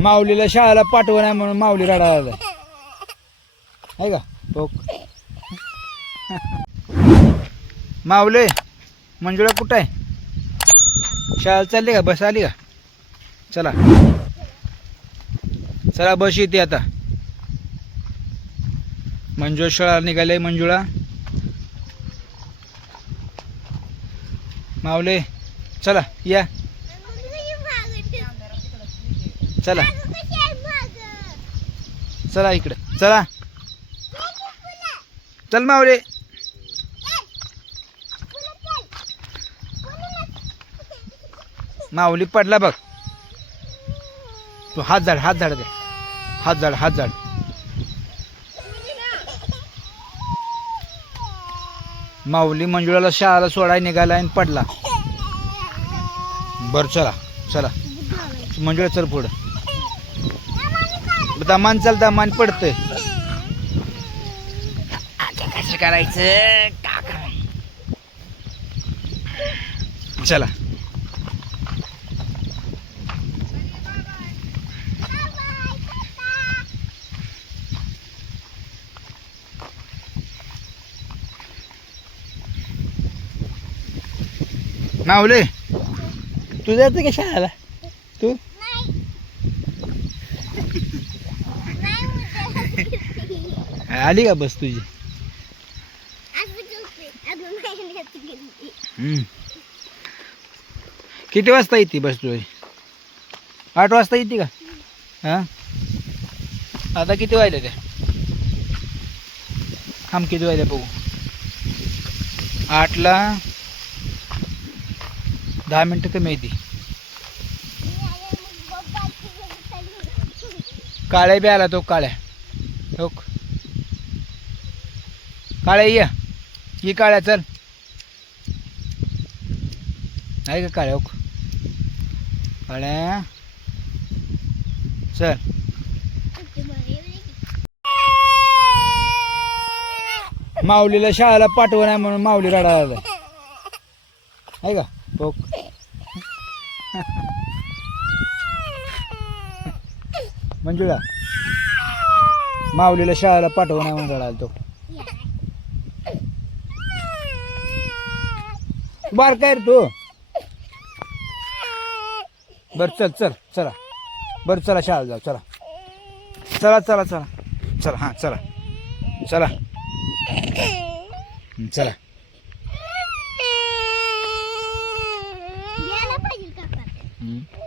माऊलीला शाळेला पाठवलं नाही म्हणून माऊली रडायला आलाय. आहे का हो. माऊले मंजुळा कुठं आहे? शाळेला चालली का? बस आली का? चला चला बस येते आता. मंजुळा शाळा निघाले. मंजुळा माऊले चला या. चला चला इकडे चला. चल माऊले. माऊली पडला बघ. तू हात झाड हात झाड दे. हात झाड हात झाड. माऊली मंजुळाला शाळेला सोडायला निघाला आणि पडला. बर चला चला मंजुळा चल पुढं. दमान चल दमान पडतंय. आता कसं करायचं काका? चला माऊले तू जाते का शाळेला? तू आली का बस तुझी? किती वाजता येते बस तुझी? 8 वाजता येते का? हां आता किती वाजले ते? थांब किती वाजले बघू. 8ला 10 मिनटं कमी येते. काळ्या बी आला तो. काळ्या हो काळ्या ये ही काळ्या चल. आहे का काळ्या? हो काळ्या चल. माऊलीला शाळेला पाठवलं नाही म्हणून माऊली रडायला आलाय. आहे का हो. मंजुळा माऊलीला शाळेला पाठवलं नाही म्हणून रडायला तो. बार काय रे तू? बर चल चल चला. बर चला शाळेला जाऊ. चला चला चला चला चला. हां चला चला चला. गेला पाहिजे का?